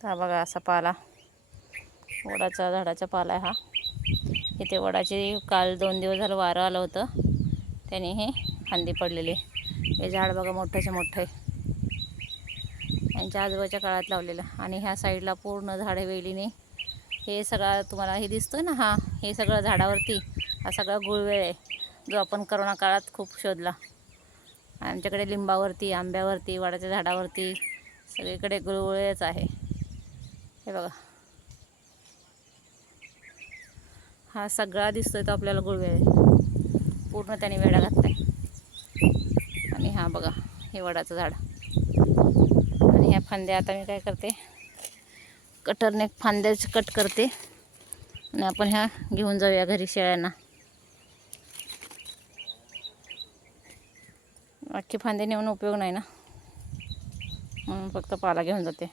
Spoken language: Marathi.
हा बघा असा पाला. वडाचा झाडाचा पाला आहे हा. इथे वडाचे काल दोन दिवस झालं वारं आलं होतं. त्याने हे फांदी पडलेली. हे झाड बघा मोठंच्या मोठं आहे. यांच्या आजोबाच्या काळात लावलेलं. आणि ह्या साईडला पूर्ण झाडे वेलीने. हे सगळा तुम्हाला हे दिसतोय ना हा? हे सगळं झाडावरती हा सगळा गुळवेळ आहे जो आपण करोना काळात खूप शोधला. आमच्याकडे लिंबावरती आंब्यावरती वडाच्या झाडावरती सगळीकडे गुळवेळच आहे. हे बघा. हा सगळा दिसतोय तो आपल्याला गुळवेळ पूर्ण त्याने वेडा घातलाय. आणि हा बघा हे वडाचं झाड. आणि ह्या फांद्या आता मी काय करते कटरने फांद्याच कट करते. आणि आपण ह्या घेऊन जाऊया घरी शेळ्यांना. अख्खे फांदे नेऊन उपयोग नाही ना. म्हणून फक्त पाला घेऊन जाते.